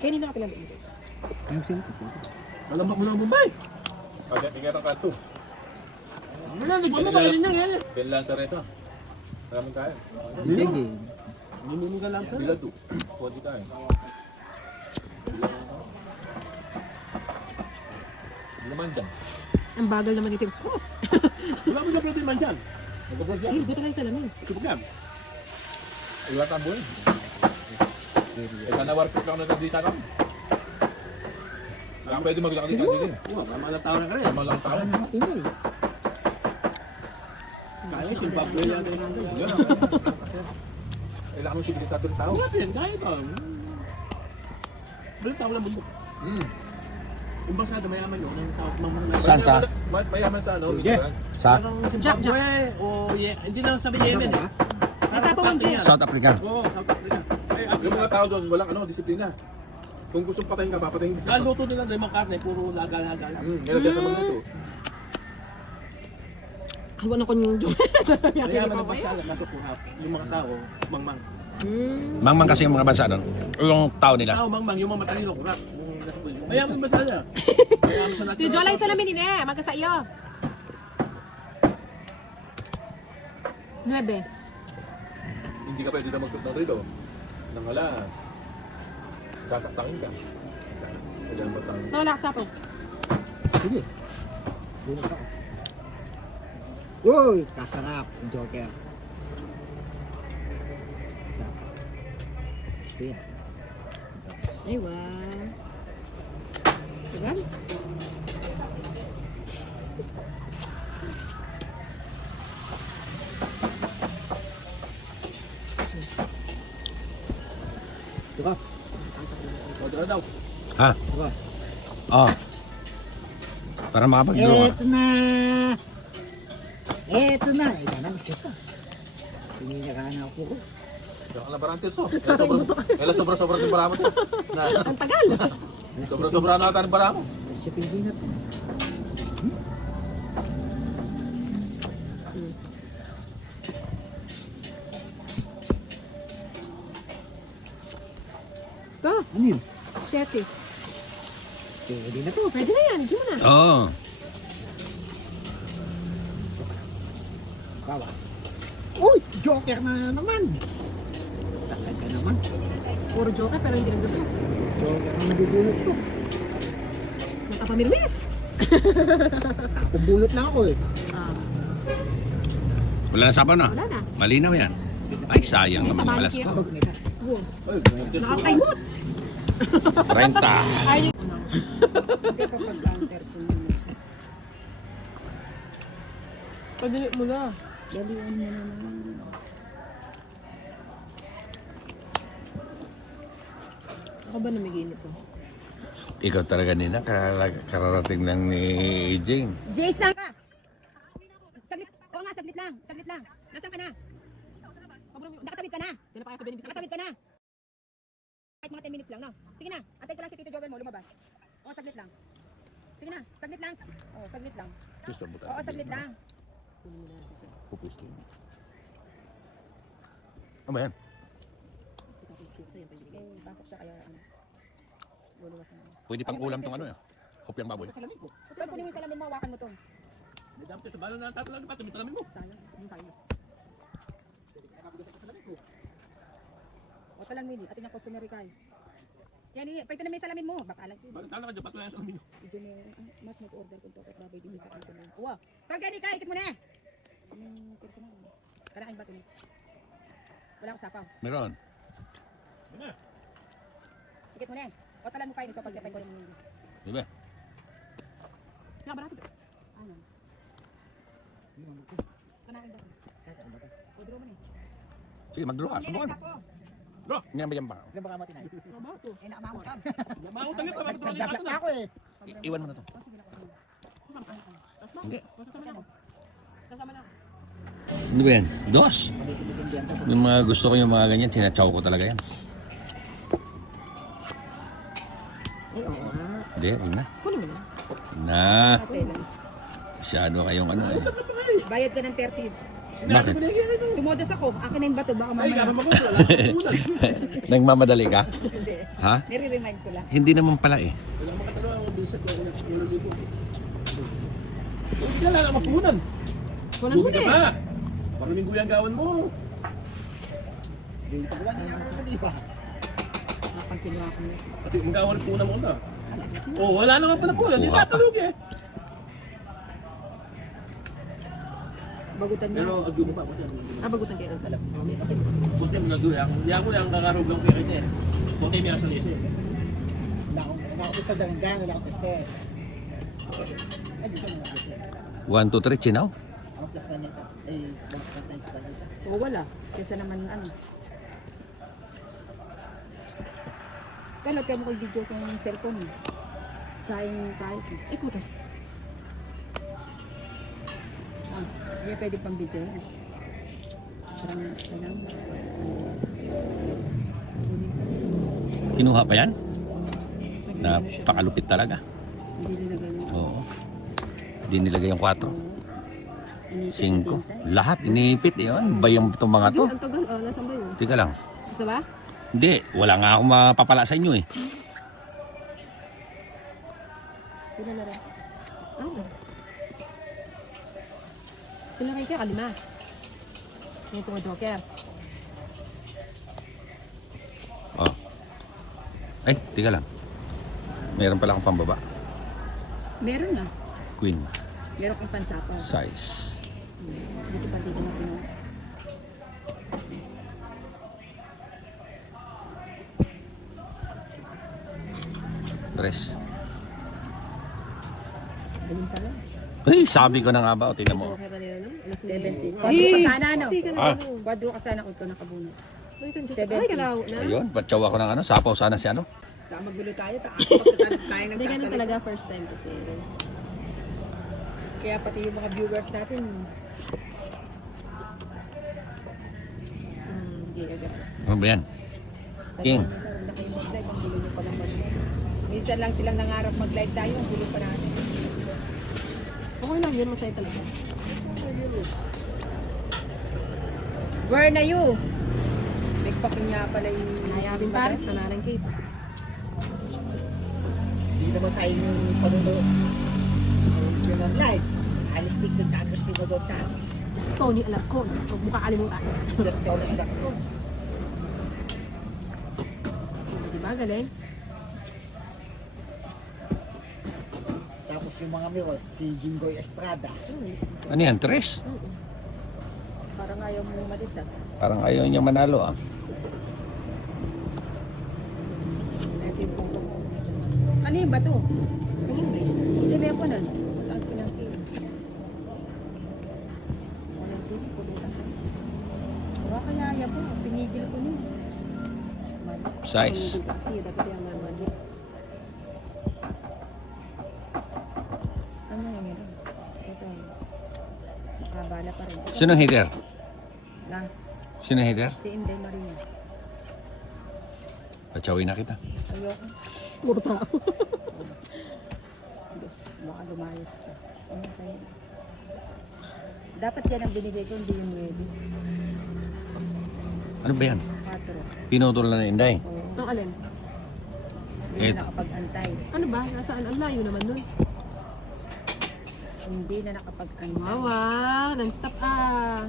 Kaya nila ka lang dito. Yung simple. Malambak mo na ang Mumbai. Kaya tingnan ka ito. Wala, nagpapalala ba kayo niya yan? Kailan sa resa? Maraming kaya. Hindi. Ninimuga lang ka. Bila 2. Pwede kaya. Naman dyan. Ang bagal naman ito sa cross. Wala mo na pwede man dyan. Nagpapalala dyan. Ay, gusto lang sa lamin. Ito yan. Wala tang buhay. Kaya na-warpit lang na nandito lang. Kaya pwede maglakad dito din. Oo, malang tao na ka rin. Tama lang tao. Parang naman tingin. Kaya Zimbabwe yan. Yan. Kailangan mo sibilisado ng tao. Bakit yan? Kaya ito. Balik tao lang bundok. Kung basado mayaman yun, ang tao mamahal. Saan sa? Mayaman sa ano? Yeah. Sa Parang Zimbabwe o hindi na sabi Yemen eh. Nasa pa Jeff. South Africa. Oo, South Africa. Yung mga tao doon, walang ano, disiplina. Kung gusto patayin ka, papatayin ka. Luto nila doon yung karne, puro lagal-lagal. Nilagyan sa mga ito. Hawa na ko yung Kaya man ang basala, nasa puhap. Yung mga tao, mangmang. Mangmang kasi yung mga bansa doon. Yung tao nila. Tao, mangmang, yung mga matalino, kurap. Kaya man basala. Kaya man sa natin. Yung Jolay sa lamin din eh. Magkasa iyo. 9. Hindi ka pwede na magsuot ng rilo. Nang wala, sasaktakin ka. Kaya ang batang. Wala ka sa po. Sige. Bunot ako. Uy, kasarap yung Joker. Gusto yan. Ay, wow. Diba? Ito ka. O, daw. Ha? Ito ka. Oh. Para makapag-draw. Eto na. Eto na. Ito na. Ito. Pinigyan na ako ko. Diyan ka na barantes oh. Kaya sobra-sobra ng baramo to. Ang tagal. Sobra-sobra na ata ng baramo. Shipping din na ito. Go. Ano yun? 7. Pwede na to. Pwede na yan. Diyan mo na. Oo. Bawas. Uy! Joker na naman! Takad ka naman. Puro joker pero hindi nang gusto. Joker na nabubulot ko. Magkapamilwis. Nakapabulot lang ako eh. Wala na sapaw na. Wala na. Malinaw yan. Ay, sayang naman yung alas ko. Kapag may ka. Nakakaimot. 30. Ay, Padali mo na. Dalian mo na naman. Ako ba namigay nito? Ikaw talaga nila, kararating lang ni Jing. Jay, saan ka? Saglit. Oo nga, saglit lang. Saglit lang. Nasaan ka na? Nakatawid ka na. Nakatawid ka na. Kahit mga 10 minutes lang, no? Sige na. Antay ko lang si Tito Joel mo lumabas. Oo, saglit lang. Sige na. Saglit lang. Oo, saglit lang. Gusto mo Oo, saglit lang. Pupus ko. Ano ba yan? Pasok siya kaya ano. Luluwas na. Pwede pang ulam tong ano eh. Hopyang baboy. Ito, kunin mo yung salamin mo, hawakan mo to. May dami sa balo na tatlo lang pa, tumitalamin mo. Sayang, yung tayo. O talang mini, ating ang customary kay. Yan, pwede na may salamin mo. Baka alam ko. Bakit tala ka dyan, patulay sa amin. Diyan mas mag-order kung to. Babay din sa kanto na. Uwa, pagkani ka, ikit mo na. Yung personal. Kalaking bato ni. Wala akong sapaw. Meron. Ikit mo na. O talan mo kayo, so pagkapay ko yung hindi. Di ba? Kaya barato. Ano? Kanaking bato. O draw mo na. Sige, mag-draw ka. Subukan. Ngayon ba yan pa? Ilan ba kamatin ay? Eh, nakamamot. Yamao talaga pa, bakit Nagdablak na ako eh. Iwan mo na to. Hindi. Kasama na. Ano ba yan? Dos. Yung mga gusto ko yung mga ganyan, sinachaw ko talaga yan. Hindi, huwag na. Kunin mo na. Na. Okay lang. Masyado kayong ano eh. Bayad ka ng 30. Bakit? Dumodas ako. Akin na yung bato. Baka Ay, mamaya. kapag ako, wala akong punan. Nagmamadali ka? Hindi. Ha? Nire-remind ko lang. Hindi naman pala eh. Wala makatalawa akong bisat ko. Wala libo. Hindi ka lang mapunan. Walang Bumi ka huli. pa. Maruming ko yung gawan mo. Dito ko lang yung iba. Kapag kinuha ko na. Pati ang gawan punan mo na. Oh, wala naman pala punan. Hindi Kuha pa. tatalog eh. Bagutan niya. Pero agyo mo pa. Bagutan kayo. Puti mo na doon. Hindi ako lang kakarog lang kaya kita eh. Puti mo yung salisi. Nakakot sa danggang, nakakot sa ay, dito mo nakakot. 1, 2, 3, chinaw. Ako plus manita. Eh, bakit times manita. O wala. Kesa naman ano. Kanot kayo mo kay video ko yung cellphone mo. Sayang tayo. Ikutan. Hindi pwede pang video yan. Parang. Kinuha pa yan? Napakalupit talaga. Hindi nilagay mo. Oo. Hindi nilagay yung 4. 5. Lahat inipit yun. Bayang itong mga to. Ang tagal. Nasaan ba yun? Teka lang. Isa ba? Hindi. Wala nga akong mapapala sa inyo eh. Sila na rin. Sila rin kayo. 5. Yung mga joker. Oh. Ay, teka lang. Meron pala akong pambaba. Meron na. Queen. Meron kang pansapaw. Size. Dito pa dito na pinuha. Tres. Galing pala. Ay, sabi ko na nga ba. O, tingnan mo. 70. Kwadro ka sana, no? Ah. Kwadro ka sana kung ito nakabunot. Ay, 70. kalaw na. Ayun, patsaw ako ng ano. Sapaw sana si ano. Saka magulo tayo. Pagkatanap tayo Hindi ganun nagsasalita. talaga first time kasi. Kaya pati yung mga viewers natin, hindi agad. Ano ba yan? King. Huwag na kayo mag-live, ang gulo nyo palang mag-live. Minsan lang silang nangarap mag-live tayo, ang gulo pa natin. Okay lang yun, masaya talaga. Where na you? May pakinya pala yung... Hayabing Paris, panarang Kate. Hindi naman sa inyo panuno. Yun ang live. Alistik sa Dagos ni Bodo Sanchez. Just Tony Alarcon. Huwag mo kakalimutan. Just ikaw na inak ko. Diba, galing? Tapos yung mga miro, si Jingoy Estrada. Ano yan? Tres? Parang ayaw mo umalis ah. Parang ayaw niya manalo ah. Ano yung bato? Hindi ba po nun? Saan ko lang kayo? Walang TV, pulutan ka. Wala kaya ayaw po, pinigil ko niya. Size. Kasi dapat yung mamali. Ano yung meron? Ito. Makabala pa rin. Sino hitter? Lang. Sino hitter? Si Inday Marina. Patsawin na kita. Ayoko. Puro tao. Diyos, baka lumayas ka. Ano sa'yo? Dapat yan ang binigay ko, hindi yung ready. Ano ba yan? 4. Pinutol na ni Inday. Oo. Ang alin? Hindi Eh. na nakapag-antay. Ano ba? Nasaan? Ang layo naman nun. Hindi na nakapag-antay. Wawa, non-stop ah.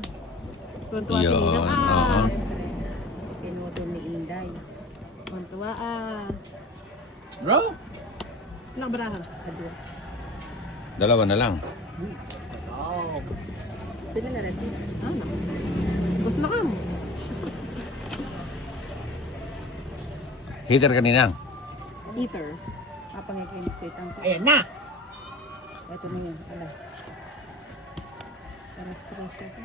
Tuwan-tuwa si Yun, Ninang oo. ah. Pinutol ni Inday. Tuwan-tuwa ah. Bro? Ilang barahan? Adwa. Dalawa na lang. Sila na natin. Ano? Gusto na ka mo. Hitter kanina. Eater. Kapangit-init ang Ayan na! ito na yun. Ala. Para stress ito.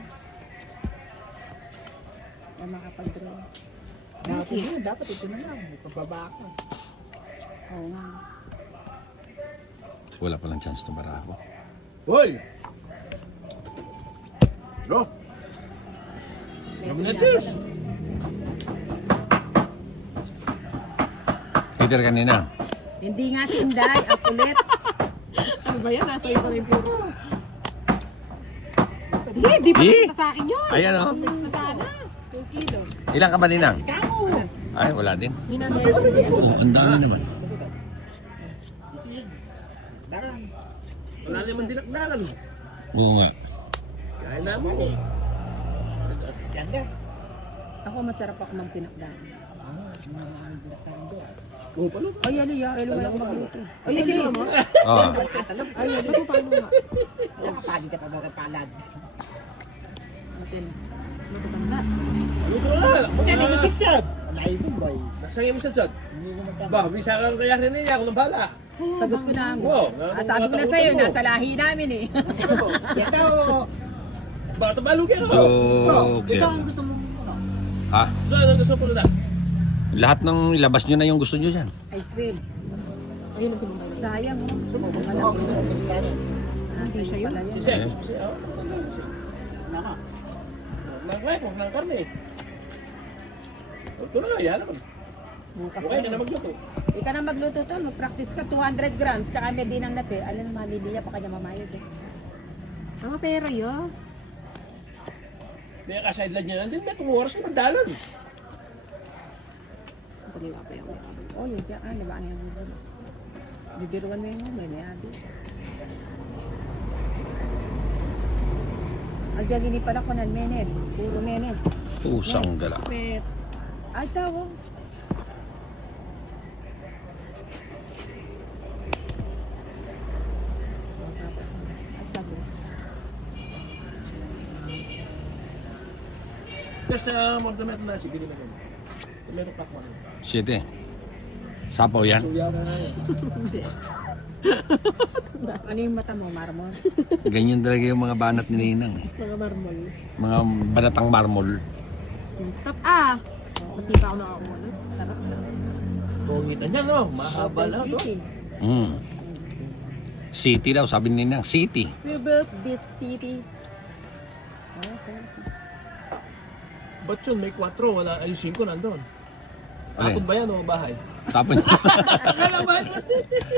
Kaya makapag-draw. Dapat yun, dapat ito na lang. Pababa ako. Oo nga. Wala palang chance to bara ako. Hoy! Bro? Dominators! Hitter kanina. Hindi nga si Inday. Ang kulit. Ano ba yan? Nasa iyo pa rin puro. Di pa Eh. na sa akin yun. Ayan o. Mas na sana. 2 kilo. Ilang ka ba ninang? Kamo! Ay, wala din. Minanay. Oo, ang dami naman. Sisig. Darang. Wala naman dinakdakan. Oo nga. Kaya na mo. Mali. Ganda. Ako masarap ako ng pinakdaan. Oo, palo. Ay, ano ako magluto. Ay, hindi mo. Oo. Ay, ito paano nga. Nakapali ka pa mga palad. Matutanda. Luto na nga. Ano yung sisad? Alay mo boy. Nasaan yung masad? Hindi naman tama. Ba, bisa kang kaya rin niya. Ako nang bala. Sagot ko na. Wow. Sabi ko na sa'yo, nasa lahi namin eh. Ito. Baka tabalog yan. Joker. Gusto mo gusto mo. Ha? So, ano gusto mo na? Lahat ng ilabas nyo na yung gusto nyo dyan. Ice cream. Ayun na sumubay. Sayang. Gusto mo gusto mo kanin. Hindi siya yun. Si Seth. Eh. Naka. Huwag ng karne. Ito na nga, yan naman. Okay, hindi na magluto. Ika na magluto to, mag-practice ka. 200 grams, tsaka may dinang nate. Alam na mamili niya, pa kanya mamayod eh. Ang pero yun. Hindi ka sideline niya. Hindi, may 2 oras na magdalan. Pagila pa yung Oh, yun siya. Ano ba ang yung bubo? Bibiruan mo yun, may adi. Agyan gini pala ko ng menel. Puro menel. Pusang gala. Pet. Ay, tawo. Ay, sabi. Just magdamit na si Billy Manon. Meron pa ko. 7. Sapaw yan. Suya na nga yan. Ano yung mata mo, marmol? Ganyan talaga yung mga banat ni Ninang. Eh. mga marmol. Mga banatang marmol. Stop Pati pa ako nakakuha. Sarap na. Tungitan niya, no? Mahaba lang to. Mm. City daw, sabi ni Ninang. City. We built this city. Ba't yun? May 4, wala. Ay, 5 nandun. Alin? Tapon ba yan o bahay? Tapon. Ano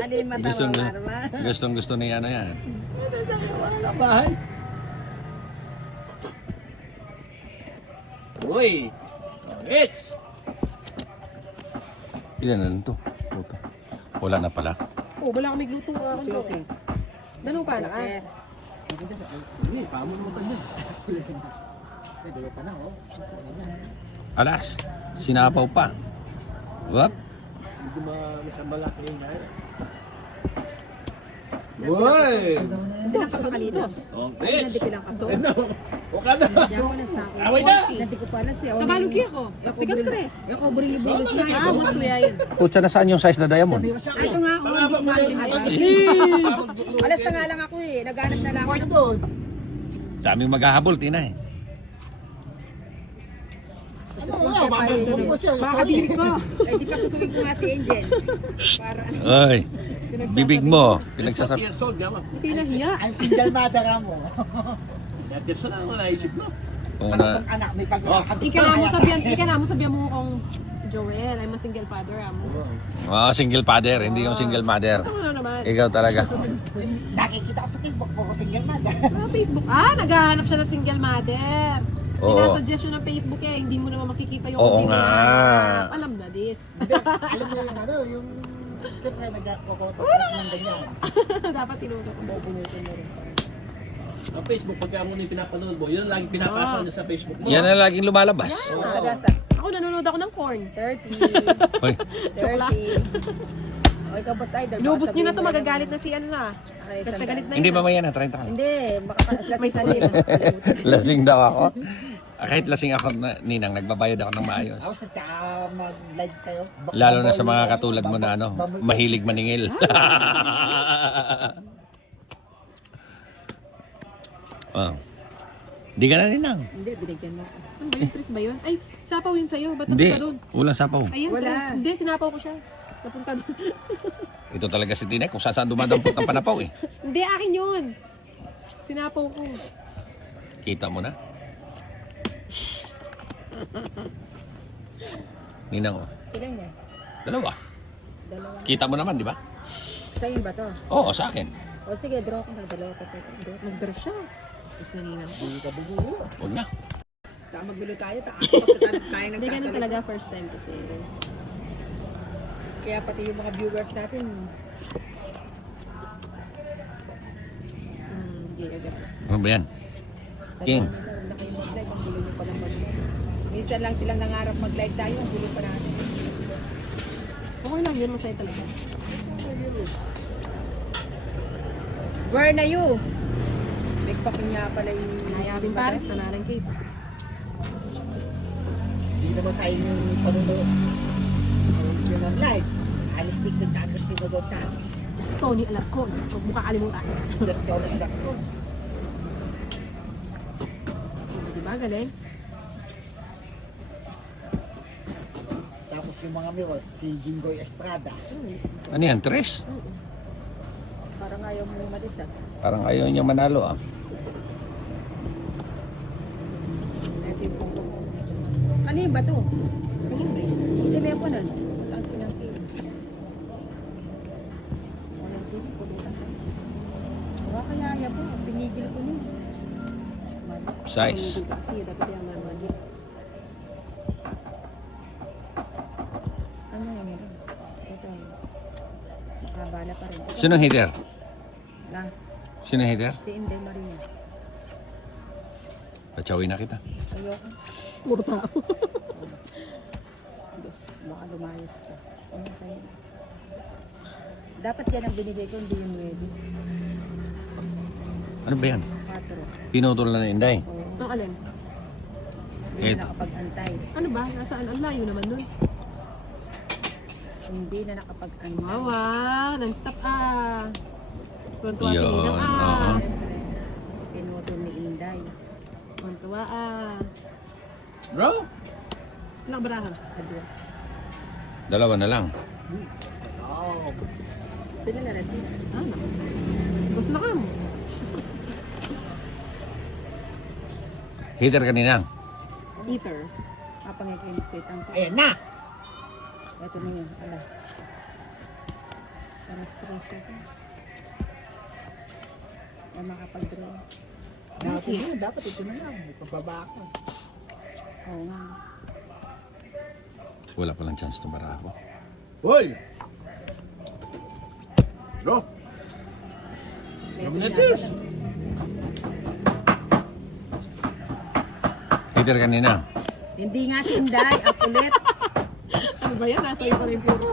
yung mata mo, marmol? Gusto ni ano yan. Wala bahay. Uy! It's! Ilan na lang to? Puto. Wala na pala. Oh, wala kami gluto nga ako. Okay. Ganun pa na Hindi, pamon mo ka niya. Pwede pa na oh. Alas, sinapaw pa. Wap. Hindi masang malaki yun na. Uy! Hindi lang kapakalito. Okay. Ay, nandito lang ka to. Ano? Huwag ka na. Hindi ako na sa akin. Away na! Nandito ko pala siya. Nabalugi ako. Sikat tres. Ako, buring yung bulos na. Mas kuya yun. Putsa na saan yung size na diamond? Ito nga, Pangabak mo hindi na ko yun. Alas na nga lang ako eh. Naghanap na lang ako. doon. Daming maghahabol, Tina eh. Baka diri ko. Ay, di pa susugin ko nga si Angel. Para Ay, bibig mo. Pinagsasabi. Years old, yaman. Hindi na hiya. Ang single mother mo. Years old ako naisip mo. Oo Pag na. itong anak may pag-kakabis Ika na mo sabihan mo kung Joel, I'm a single father mo. Oh, single father, hindi yung single mother. Ano na naman? Ikaw talaga. Nakikita ko sa Facebook po ko single mother. Facebook. Naghahanap siya ng single mother. Oo. Sinasuggest yun ng Facebook eh, hindi mo naman makikita yung Oo hindi mo nga. nahanap. Alam na this. Hindi, alam niyo yung ano, yung siyempre nagkakokoto ng ganyan. Dapat tinuto ko. Bubunutin mo rin. Ang Facebook, pagka mo na yung pinapanood mo, yun lang pinapasa niya sa Facebook mo. Yan ang laging lumalabas. Sagasa. Ako nanonood ako ng corn. 30. Hoy, 30. O, ikaw boss idol. Inubos niyo na to, magagalit na si ano na. Okay, Kasi galit na hindi yun. mamaya na, 30 ka lang. Hindi, makapaslasing sa nila. Lasing daw ako. Kahit lasing ako, Ninang, nagbabayad ako ng maayos. Ako sa mag-live kayo. Lalo na sa mga katulad mo na ano, mahilig maningil. Oh. Di ka na Ninang. Hindi, binigyan mo. Ano ba yun, Chris ba yun? Ay, sapaw yun sa'yo. Ba't Hindi, napunta doon? walang sapaw. Ayun, Wala. Chris. Hindi, sinapaw ko siya. Napunta doon. Ito talaga si Tina, kung saan dumadampot ang panapaw eh. Hindi, akin yun. Sinapaw ko. Kita mo na. Ninang, oh. Ilan yan? Dalawa. Dalawa. Kita mo naman, di ba? Sa'yo ba to? Oo, sa akin. O sige, draw ko na. Dalawa ko. Nag-draw siya. Tapos na nina. Hindi ka bubuo. Huwag na. Saka magbilo tayo, tayo Hindi ganun talaga first time kasi. Kaya pati yung mga viewers natin, hindi agad. Ano ba yan? King. Huwag na kayo mag-live, ang gulo nyo pa lang mag-live. Minsan lang silang nangarap mag-live tayo, ang gulo pa natin. Okay lang yun, masaya talaga. Where na you? Big paking niya pala yung... Nayabing Paris na narang Cape. Hindi naman sa inyong panunood. Original live. Alistics and Agustino Gonzales. Just Tony Alarcon. Huwag mo kakalimutan. Just ikaw na inak ko. Diba, galing? Tapos yung mga mirror, si Jingoy Estrada. Ano yan? Tres? Parang ayaw mo umalis ah. Parang ayaw niya manalo ah. Ito yung pong ano yung bato? Hindi may po nun. Ang pinangkin. Walang tubig, pulutan ka. Baka kaya ayaw po, pinigil ko niya. Size. Kasi dapat yung mamali. Ano yung meron? Ito. Nakabala pa rin. Sino hitter? Lang. Sino hitter? Si Inday Marina. Patsawin na kita. Ayoko. Puro tao. Diyos, baka lumayas ka. Ano sa'yo? Dapat yan ang binigay ko, hindi yung ready. Ano ba yan? 4. Pinutol na ni Inday. Oo. Itong alin? Hindi Eh. na nakapag-antay. Ano ba? Nasaan? Ang layo naman nun. Hindi na nakapag-antay. Wawa, non-stop ah. Kontuwa si Yun, Ninang oo. ah. Pinutol ni Inday. Kontuwa ah. Bro! Ilang barahan? Adwa. Dalawa na lang. Sila na natin. Ah, naku. Gusto na ka mo. Hitter kanina. Eater. Kapangit-insit ang Ayan na! ito na yun. Ala. Para stress ito. Ay makapag-draw. Dapat yun, dapat ito na lang. May pababa ako. Oo nga. Wala palang chance na barako. Hoy! Bro! Dominators! Hitter kanina. Hindi nga si Inday. Ako ulit. Ano ba yan? Nasa iyo pa rin puro.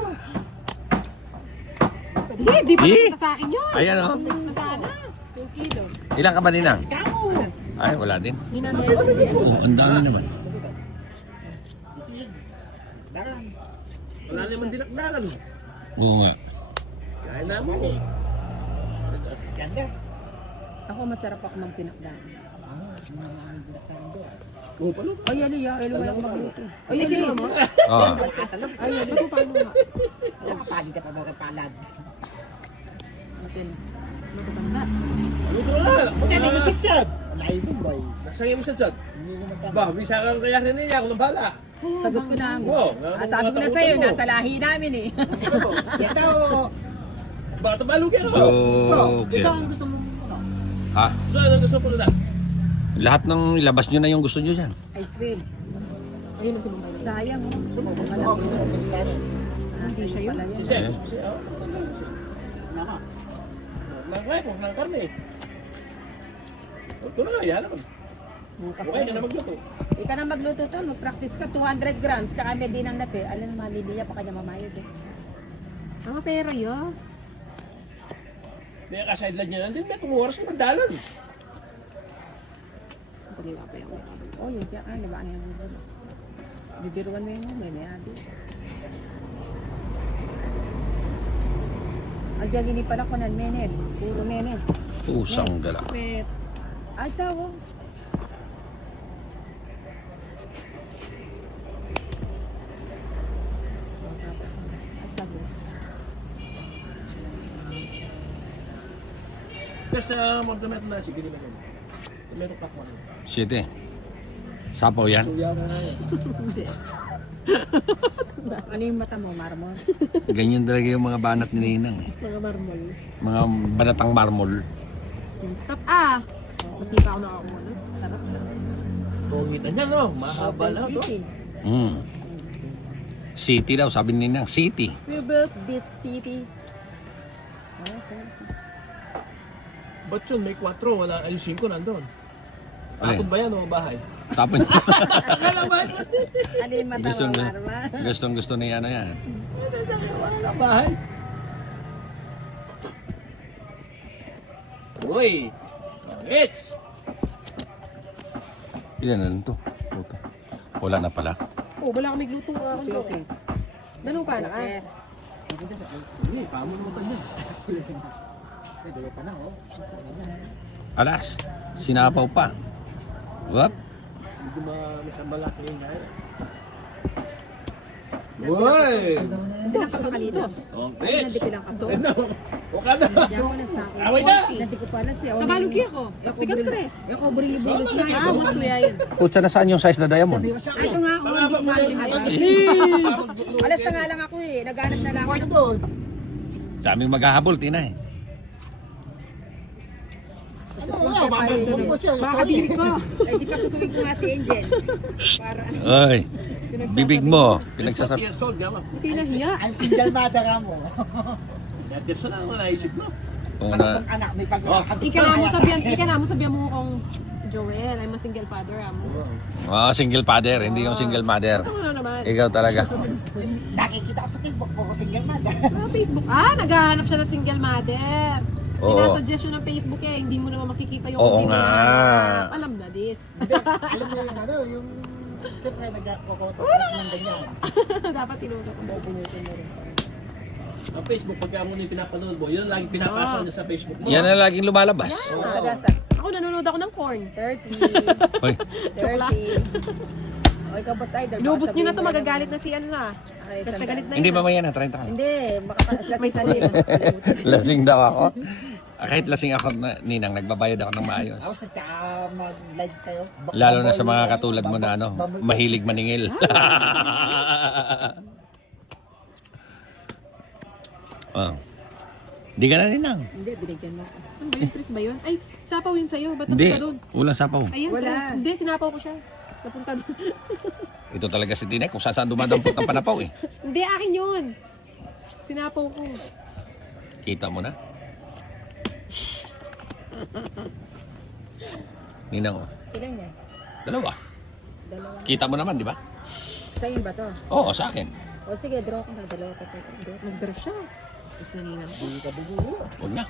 Hindi, di pa Eh? nakita sa akin yun. Ayan oh. Mas na sana. 2 kilo. Ilan ka ba ninang? Ay, wala din. Minanay. Oh, ang dami naman. Sisig. Darang. Wala naman dinakdakan. Oo nga. Kaya naman. Mali. Ganda. Ako masarap ako magpinakdaan. Oo, paano? Ay, ali, ali, ako magluto. Ay, Ay, ali. ginawa mo? Oh. Ay, ito paano nga? Nakapagin ka pa mga palad. Atin. Matutanda. Ano ko nga? Ano yung sisad? Alay mo boy. Nasaan yung masasad? Hindi naman ka. Ba, bisa kang kaya rin niya. Ako lang bala. Sagot ko na. Wow. Sabi ko na sa'yo, nasa lahi namin eh. Yan daw. Baka tabalo ka ako. Joker. Gusto ang gusto mo ano? Ha? So, ano gusto ko na? Lahat ng ilabas nyo na yung gusto nyo dyan. Ice cream. Ayun na si Bombay. Sayang. Gusto mo pagkain. Hindi siya yun. Si Sel. Nakakaya ko, nakakarne eh. Ito na nga, yan naman. Okay ka na magluto. Ika na magluto to, mag-practice ka. 200 grams, tsaka may dinang nati. Alam naman, Lilia pa kanya mamayod eh. Ang pera yun. Kaya ka-sideline niya, hindi may tumuoras na magdalan. Pagliwa pa yung Oh, yun siya. Ano ba? Ano yung gulo? Bibiruan mo yun, may abi. Agyan ini pala ko ng menel. Puro menel. Pusang gala. Pet. Ay, tawo. Ay, sabi. Basta mag-gamit na, sige naman yun. Meron pa ko. 7. Sapaw yan. Suya na nga yan. Ano yung mata mo, marmol? Ganyan talaga yung mga banat ni Ninang. mga marmol. Mga banatang marmol. Stop ah! Hindi pa ako nakakuha. Sarap. Pungitan niya, no? Mahaba lang to. City. City daw, sabi nila, city. We built this city. Ba't yun? May 4, wala. Ay, 5 nandun. Alin? Tapon ba yan o bahay? Tapon. Ano yung mata Gusto mo, na. Marma? Gusto ni ano yan. Wala bahay. Uy! It's! Ilan na lang to? Puta. Wala na pala. Oh, wala kami gluto nga ako. Okay. Dalaw pa na ka. Hindi, pamunutan niya. Dali pa na, oh. Alas, sinapaw pa. What? Hindi masambalak na yun. Uy! Hindi lang pagkakalito. Oh, Ay, bitch! nandito lang ka to. Ano? Huwag ka na! Hindi ako nasnako. Away na! Nandito ko pala siya. Nabalugi ako. Sikat Chris. Yung covering yung bulos na. Ah, mas kuya yun. Putsa na saan yung size na diamond? Ito nga, oh, hindi ko Alas na nga lang ako eh. Naghanap na lang ako. doon. Daming maghahabol, tina eh. Ano nga, babalik mo siya. Makakadiri ko. Ay, di pa susungin ko nga si Angel. Para Ay, bibig mo. Pinagsasabi. 40 years old, yaman. Hindi nahiya. Ang single mother mo. Years old ang naisip mo. Oo Pag na. itong anak, may pag-kakabis Ika na mo sabihan mo kung Joel, I'm a single father, amo. Oh, single father, hindi yung single mother. Ano naman? Ikaw talaga. Nakikita ko sa Facebook, puro single mother. Sa Facebook. Ah, naghahanap siya ng single mother. Oo. Sinasuggest yun ng Facebook eh. Hindi mo naman makikita yung Oo hindi mo nga. nahanap. Alam na this. Hindi, alam mo yung ano, yung... Siyempre, nagkakokotot ng ganyan. Dapat tinuro ko. Pupunutin mo rin. Ang Facebook, pagka mo na yung pinapanood mo, yun ang laging pinapasa niya sa Facebook mo. Yan ang laging lumalabas. Sagasa. Ako nanonood ako ng corn. 30. Hoy, 30. O ikaw ba cider? Inubos niyo na to, magagalit na si ano na. Okay, Kasi galit na hindi yun. mamaya na, 30 ka lang. Hindi, baka May lasing ka din. Lasing daw ako. Kahit lasing ako, Ninang, nagbabayad ako ng maayos. Ako sa mag-live kayo. Lalo na sa mga katulad mo na ano, mahilig maningil. Oh. Di ka na Ninang. Hindi, binigyan mo. Ano ba yun, Chris ba yun? Ay, sapaw yun sa'yo. Ba't Hindi, napunta doon? walang sapaw. Ayun, Wala. Chris. Hindi, sinapaw ko siya. Napunta doon. Ito talaga si Tinay, kung saan dumadampot ang panapaw eh. Hindi, akin yun. Sinapaw ko. Kita mo na. Ninang, oh. Ilan yan? Dalawa. Dalawa. Kita mo naman, di ba? Sa'yo ba to? Oo, sa akin. O sige, draw ko na. Dalawa pa to. Nag-draw siya. Tapos naninang. Huwag na.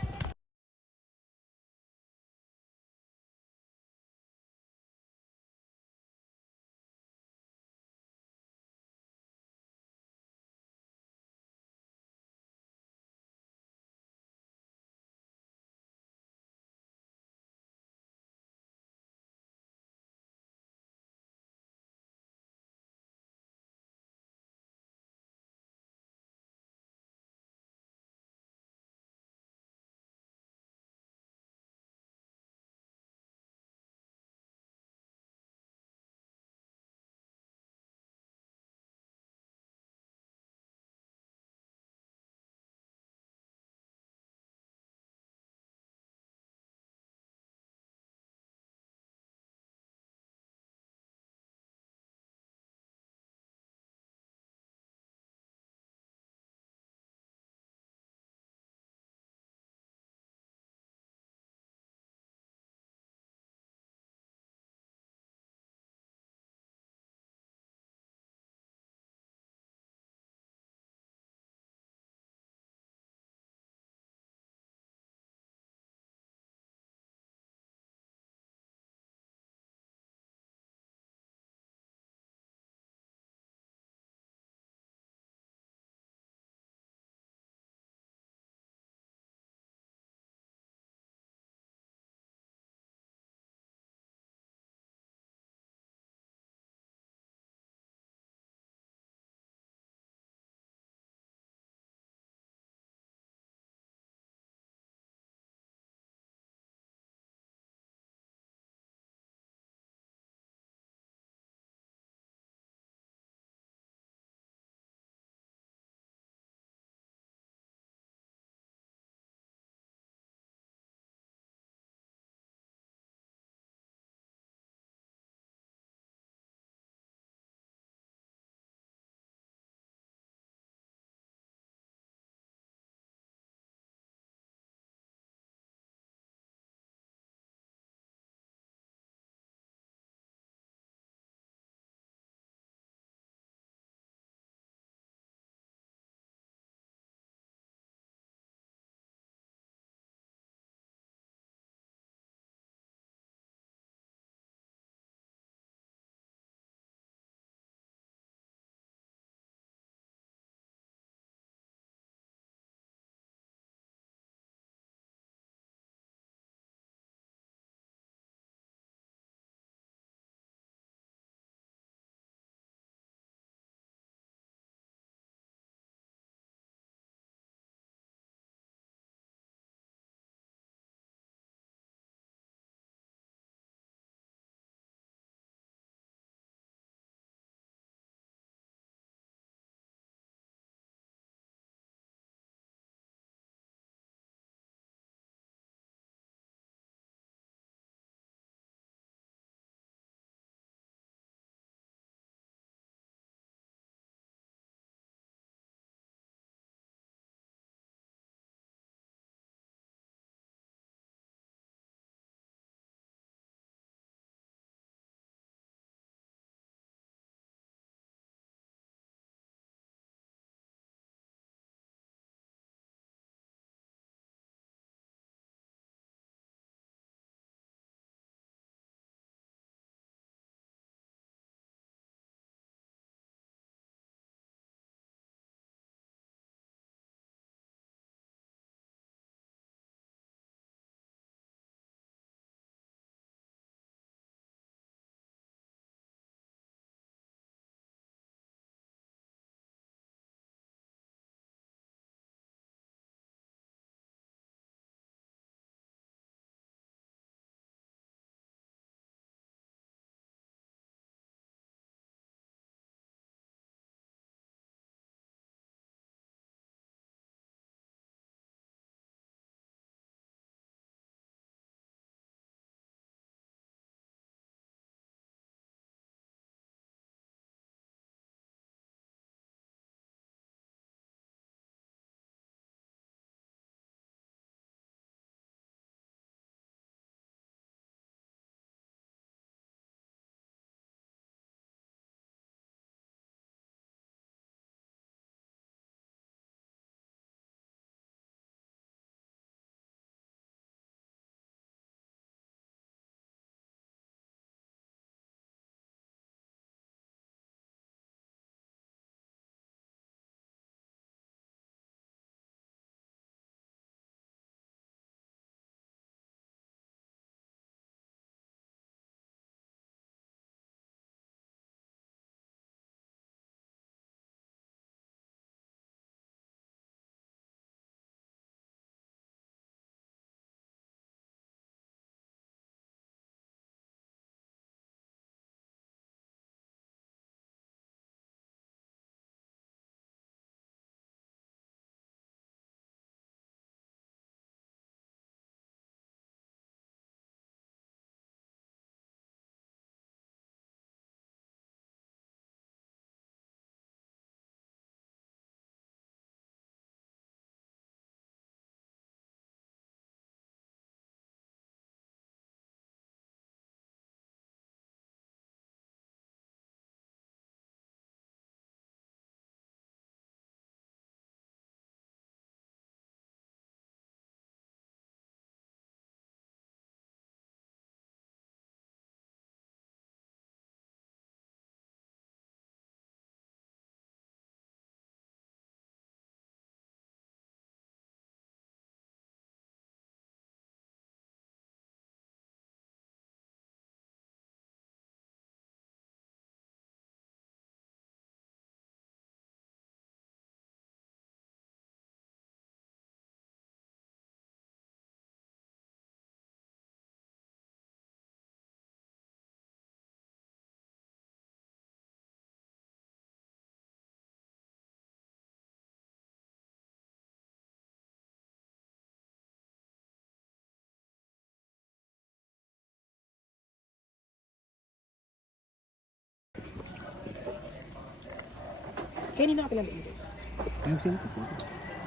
Kaya hindi nakapila dito.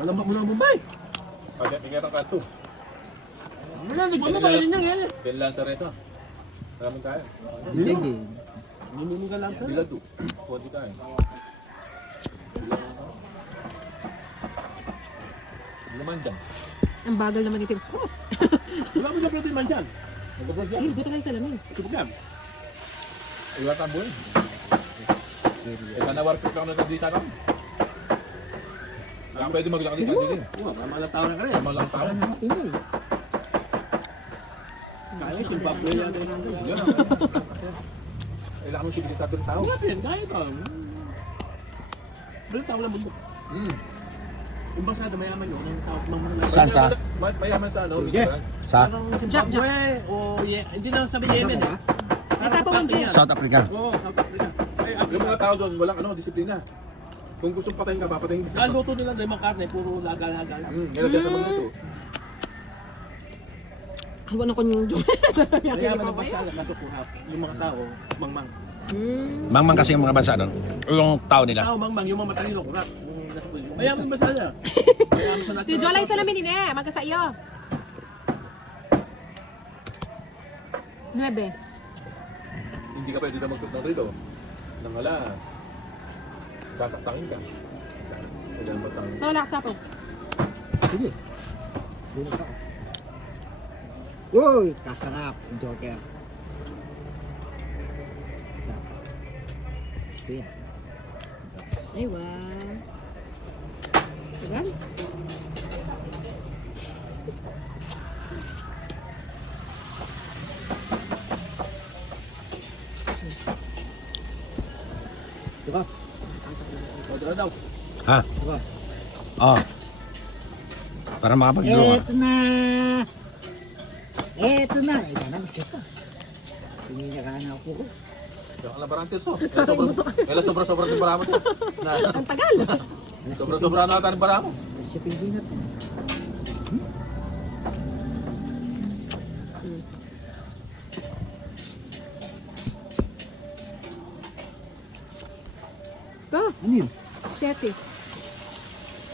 Alam mo na ang Mumbai. Kaya ingatan ka ito. Wala, nagmamahal din yan yan. Kailan sa reto? Maraming kaya. Hindi. Minumuga lang ka. Bilad to. Huwag di kaya. Hindi naman dyan. Ang bagal naman ni Tim Cross. Wala mo na pwede man dyan. Nagkabrod yan. Hindi, gusto kayo sa lamin. Sipag yan. Iwan tambo eh. Kaya na work lang na nandito na. Kaya pwede maglang dito din. Oo, malang tao na ka rin. Tama lang tao. Kaya Zimbabwe yan. Yan. Kailangan mong sibilisado ng tao. Natin, kaya ito. Walang tao lang mundo. Kung basado mayaman yun, ang tao mamahal. Saan sa? Mayaman sa ano? Sa Parang Zimbabwe o hindi na sabi Yemen ha. Nasa po ang Jeff. South Africa. Oo, South Africa. Yung mga tao doon, walang ano, disiplina. Kung gustong patayin ka, papatayin ka. Kaluto nila doon yung karne, puro lagal-lagal. Nilagyan sa mga ito. Hawa na ko yung Joel. Kaya man ang basala, kaso puhap. Yung mga tao, mangmang. Mangmang kasi yung mga bansa doon. Yung tao nila. Tao, mangmang, yung mga matalino, kurap. Mayaman basala. Mayaman sa natin. Si Joel ay sa lamin din eh. Magkasa iyo. 9. Hindi ka pwede na magtutok rito. Nang wala, sasaktangin ka. Kailangan matangin. Wala sa po. Sige. Bunot ako. Uy, kasarap ang Joker. Gusto yan. Ay, wow. Diba? Diba? Kodra daw. Ha? Diba? Oh. Para makapag-draw. Eto na! Eto na! Ito na, gusto ko. Pininakaan ako ko. Yung alabarantes oh. Kailan sobra-sobra ng baramo to. Ang tagal. Sobra-sobra na ata ng baramo. Shipping din na to. Go. Ano yun? Chefy.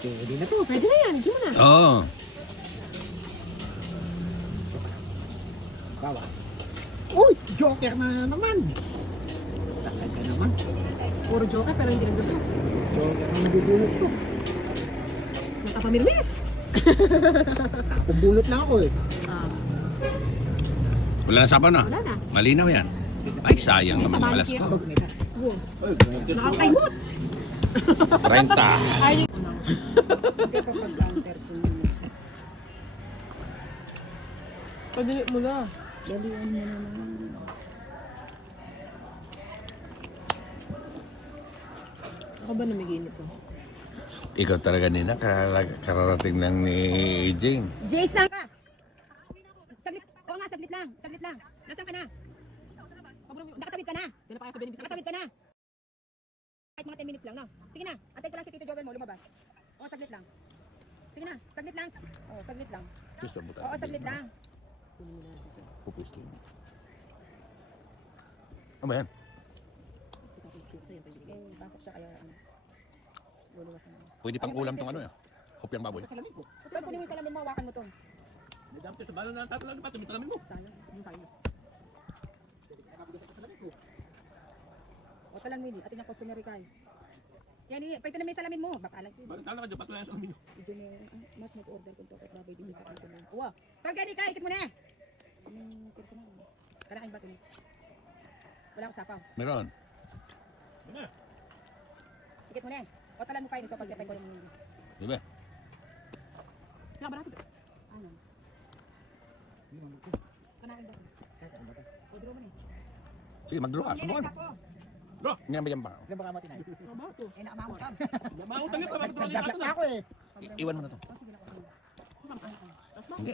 Pwede na to. Pwede na yan. Diyan mo na. Oo. Bawas. Uy! Joker na naman! Takad ka naman. Puro joker pero hindi rin gusto. Joker na nabubulot ko. Nakapamirmis. Nakapabulot lang ako eh. Ah, Wala na sapaw na. wala na. Malinaw yan. Ay, sayang naman yung alas ko. Pag may ka. Go. Nakakaimot. 30. Ay, padali mo na. Dalian mo naman. Ako ba namiginip ko? Ikaw talaga nina, kararating lang ni Jing. Jace lang ka! Saglit. Oo nga, saglit lang. Saglit lang. Nasaan ka na? Nakatawid ka na. Nakatawid ka na. Kahit mga 10 minutes lang, no? Sige na. Antay ko lang si Tito Joel mo lumabas. Oo, saglit lang. Sige na. Saglit lang. Oo, saglit lang. Gusto mo Oo, saglit lang. Pupusto. Ano ba yan? Pasok siya kaya ano. Luluwas na. Pwede pang ulam tong ano yan. Hopyang baboy. Ito, kunin mo yung salamin mo, hawakan mo to. May dami sa balo na tatlo lang pa, tumitalamin mo. Sana, yung kayo. O talang mili, atin yung customary kayo. Yan, pwede na may salamin mo. Baka alam ko. Bakit ka dyan, patulay sa amin. Mas mag-order kung to, baboy din sa kanto na. Uwa, pag gani ka, ikit mo na. Anong personal? Karaking bato niya. Wala akong sapaw. Meron. Ikit mo na. O talan mo kayo nito, pagkatay ko yung hindi. Di ba? Nakabarato. Ano? Kanaking bato. O, draw mo na. Sige, mag-draw ka. Subukan. Ngayon ba yan pa? Ilan baka matinay? Nakabarato. Eh, nakamamot. Mautang yun, parang tuloy Nagdablak na ako eh. Iwan mo na to. Hindi.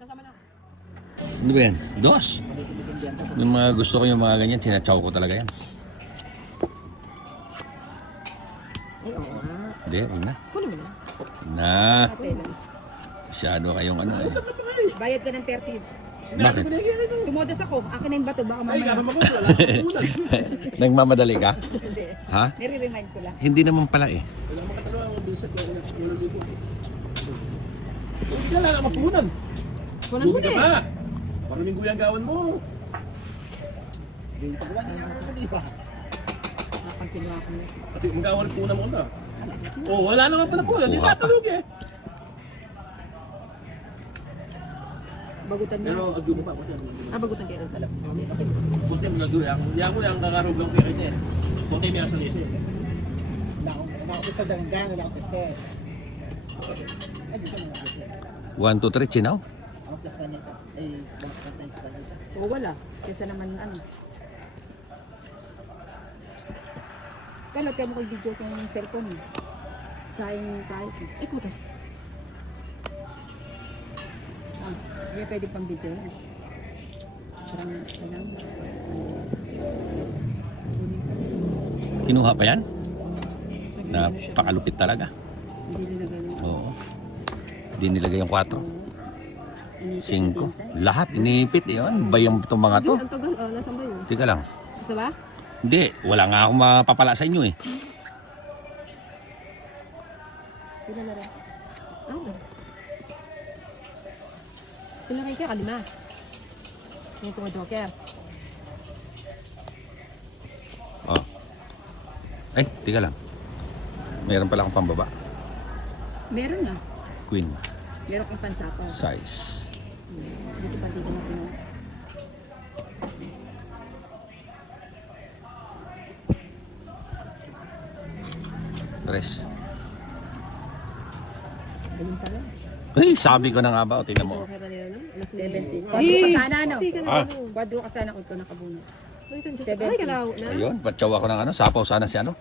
Kasama na. Ano ba yan? Dos. Yung mga gusto ko yung mga ganyan, sinachaw ko talaga yan. Hindi, huwag na. Kunin mo na. Na. Masyado kayong ano eh. Bayad ka ng 30 Bakit? Dumodas ako. Akin na yung bato. Baka Ay, mamaya. kapag mag-uwi, wala akong punan. Nagmamadali ka? Hindi. Ha? Nire-remind ko lang. Hindi naman pala eh. Wala akong makatalawa akong bisat na ulang libo. Hindi na lang mapunan. Kunan mo Lugi na ka eh. pa. Parang linggo yung gawan mo. Dito ko lang yung di ba? Kapag kinuha ko na. At yung gawan po na mo na. Oh, wala naman pala po. Hindi Kuha pa. tatalog eh. Bagutan Pero na. agyo mo pa. Puti Bagutan kayo. mo na doon. Yan ko yung kakarog lang kaya niya. Puti mo yung salisi. Wala ako sa danggang, wala ako teste. Ay, dito mo ako. 1, 2, 3, chinaw. Ako plus panita. Ay, bakit times panita. O wala. Kesa naman ano. Kano kaya mo kay video ko yung cellphone mo? Sayang kahit. Ay, kuta. Ah, hindi pwede pang video na. Parang alam. Kinuha pa yan? Napakalupit talaga. Hindi nilagay yung Oo. Hindi nilagay yung 4. 5. Lahat inipit yun. Bayang itong mga to. Ang tagal. Oh, nasaan ba yun? Teka lang. Isa ba? Hindi. Wala nga akong mapapala sa inyo eh. Sila na rin. Ah, okay. Pinakay ka, kalima. Yung mga joker. Oh. Ay, teka lang. Meron pala akong pambaba. Meron na. Queen. Meron kang pansapaw. Size. Dito pa dito na kinuha. Tres. Ganun pala. Ay, sabi ko na nga ba. O, tingnan mo. Joker na nila, no? Alas 70. Kwadro ka sana, no? Hindi ka na. Ah. ano. Kwadro ka sana kung ito nakabunot. Ay, Seventy. kalaw na. Ayun, patsaw ako ng ano. Sapaw sana si ano.